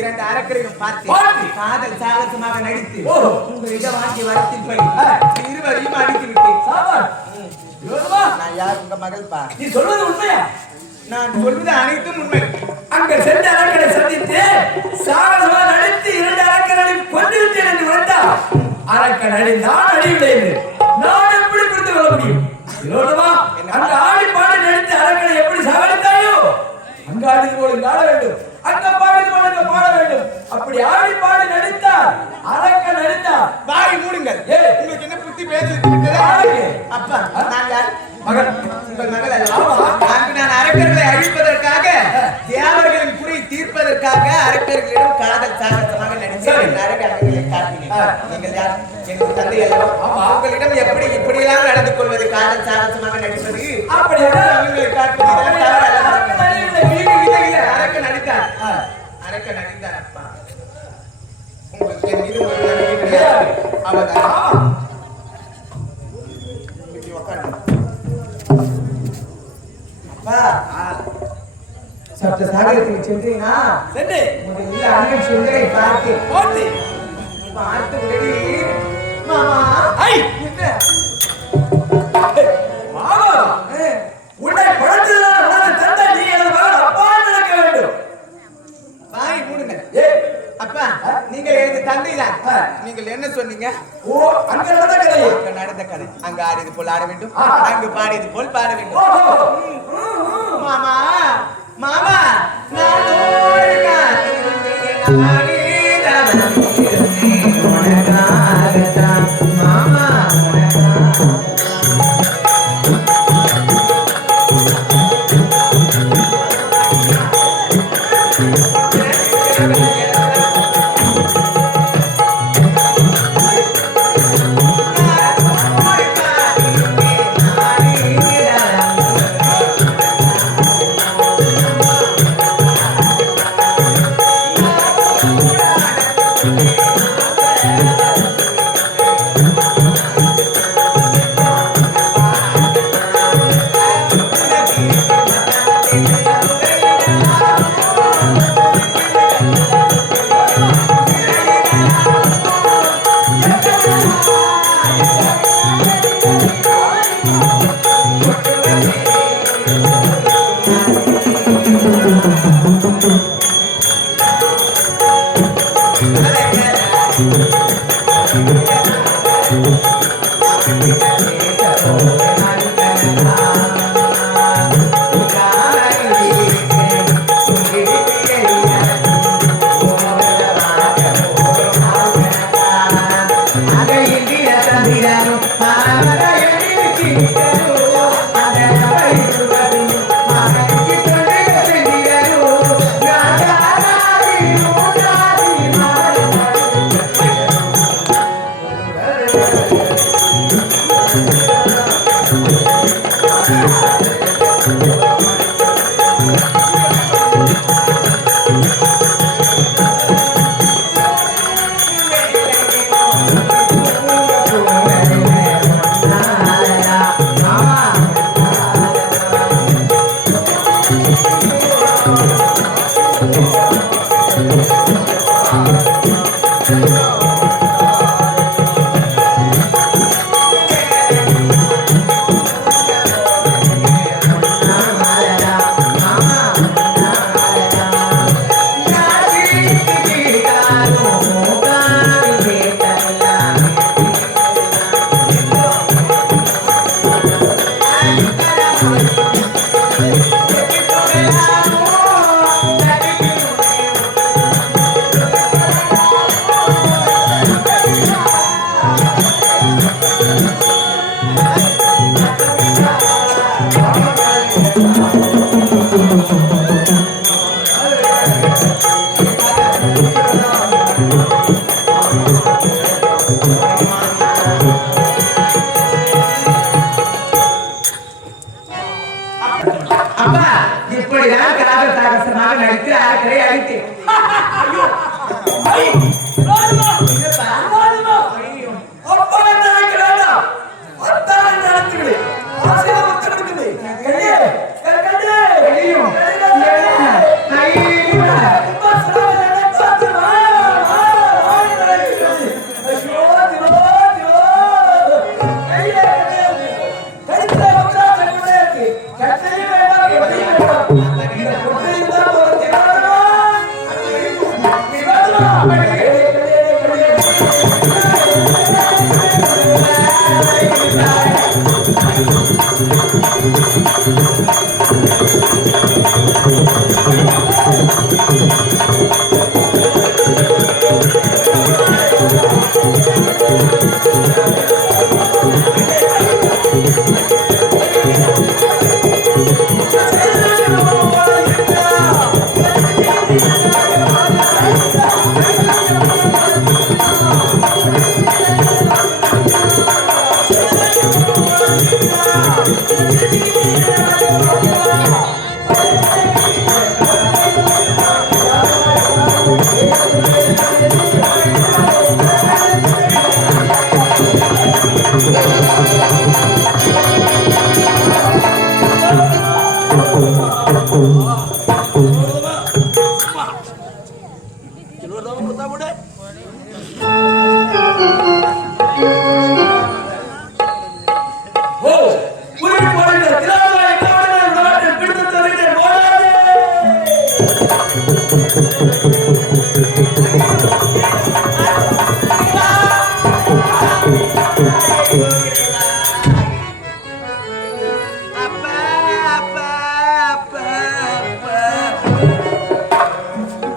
2 அரக்கரையும் பார்த்து காதல் சாகசமாக நடித்து உங்களிடம் வாங்கி வரத்தின்படி இருவரையும் அடித்து விட்டேன். நான் யார்? உங்க மகள் பா. நீ சொல்வது உண்மையா? நான் சொல்வது அனைத்தும் உண்மை. அங்க சென்ற அரக்கரை சந்தித்து சாகசமாக நடித்து 2 அரக்கரையும் கொண்டு விட்டேன் என்று வந்தால் அரக்கன் அழிந்தான் அழிவில்லை. நான் எப்படி புரிந்து கொள்ள முடியும்? அங்க ஆடி பாடி நடித்து அரக்கனை எப்படி சாகடித்தாயோ அங்க ஆடி போல ஆட வேண்டும், அங்க பாடி போல பாட வேண்டும். அப்படி ஆடி பாடி நடித்தார் அரக்கன் நடித்தார். வாய் மூடுங்கள். உங்களுக்கு என்ன புத்தி பேசிட்டு அப்பா? நான் யார்? மகள். உங்கள் மகள் அல்லவா? நான் அரக்கர்களை அழிப்பதற்காக தேவர்களின் குறை தீர்ப்பதற்காக அரக்கர்களிடம் காதல் சாகசமாக நடித்தேன். அரக்கர்களை காட்டினேன். நீங்கள் யார்? எங்கள் தந்தை அல்லவா? உங்களிடம் எப்படி இப்படியெல்லாம் நடந்து கொள்வது? காதல் சாகசமாக நடிப்பது அப்படி அவங்களை காட்டுவது அரக்க நடித்தார். அரக்க நடித்தார் அப்பா. உங்களுக்கு என் மீது ஒரு நம்பிக்கை கிடையாது. அவதான் அப்பா. சற்று சாகரத்துக்கு சென்றீங்கன்னா முதலில் அண்ணன் சுந்தரை பார்த்து பார்த்து உடனே மாமா என்ன மாமா உன்னை பழத்ததான் உனது தந்தை நீ எனக்கு அப்பா நினைக்க வேண்டும். வாய் மூடுங்க. அப்பா நீங்கள் எனக்கு தந்தை தான். நீங்கள் என்ன சொன்னீங்க? அங்க நடந்த கதை. அங்க நடந்த கதை. அங்க ஆடியது போல் ஆட வேண்டும், அங்கு பாடியது போல் பாட வேண்டும். மாமா மாமா நான் மாமா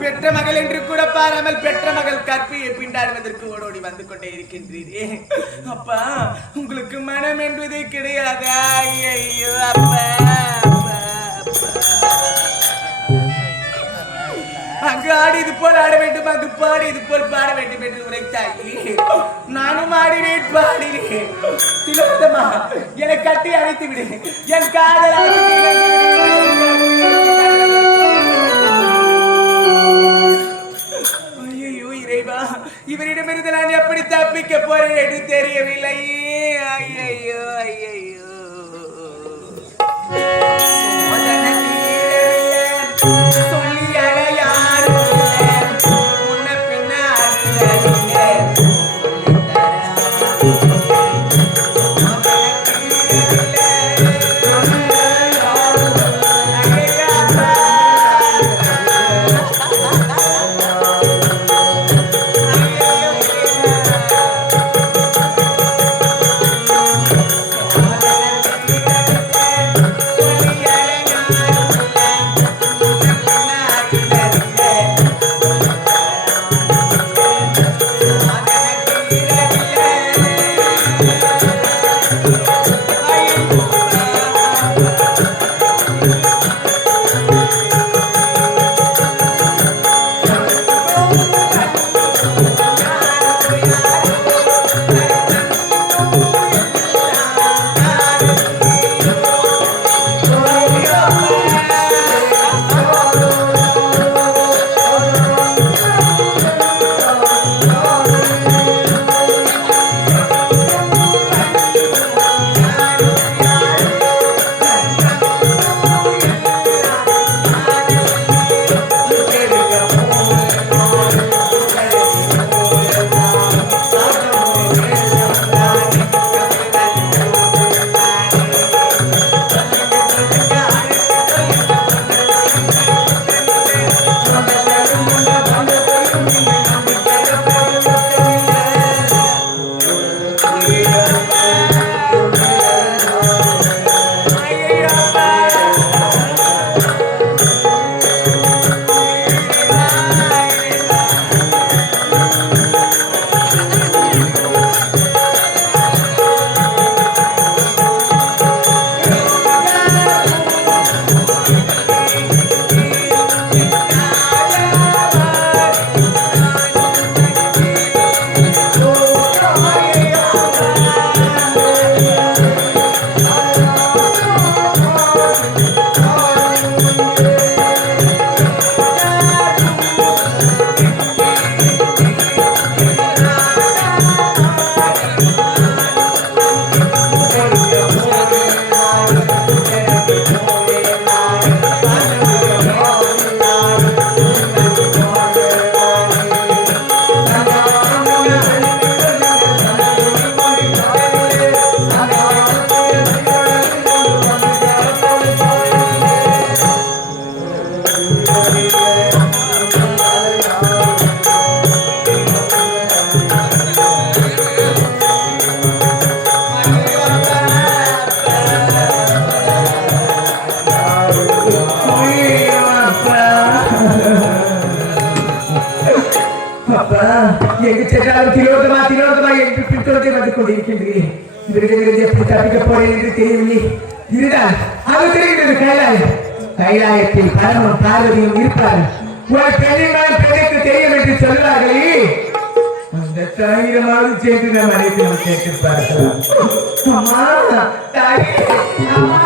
பெற்ற மகள் என்று கூட பாராமல் பெற்ற மகள் கற்பியை பிண்டாடுவதற்கு ஓடோடி வந்து கொண்டே இருக்கின்றீரே அப்பா, உங்களுக்கு மனம் என்பதே கிடையாது. ஐயோ அப்பா, அங்கு ஆடியது போல் ஆட வேண்டும், அங்கு பாடியது போல் பாட வேண்டும் என்று உரைத்தாயே. நானும் ஆடினேன், பாடினேன். திலோத்தமா, என்னை கட்டி அழைத்து விடு. என் காதல் ஐயோ இறைவா, இவரிடமிருந்து நான் எப்படி தப்பிக்க போறேன் என்று தெரியவில்லையே. ஐயோ ஐயோ சொல்லி அழையாறு முன்ன பின்ன எங்கு சென்றாலும் திலோதமா திலோதமா என்று பின்தொடர்ந்து வந்து கொண்டிருக்கின்றேன். இவரிடமிருந்து எப்படி தப்பிக்க போறேன் என்று தெரியவில்லை. இதுதான் அது தெரிகிறது. கைலாயத்தில் பரமம் பார்வதியும் இருப்பார். ஒரு பெரியமான பெண்ணுக்கு தெரியும் என்று சொல்வார்களே, அந்த தாயிரமாவது சேர்ந்து நம் அனைத்து கேட்டிருப்பார்கள். அம்மா தாயே, அம்மா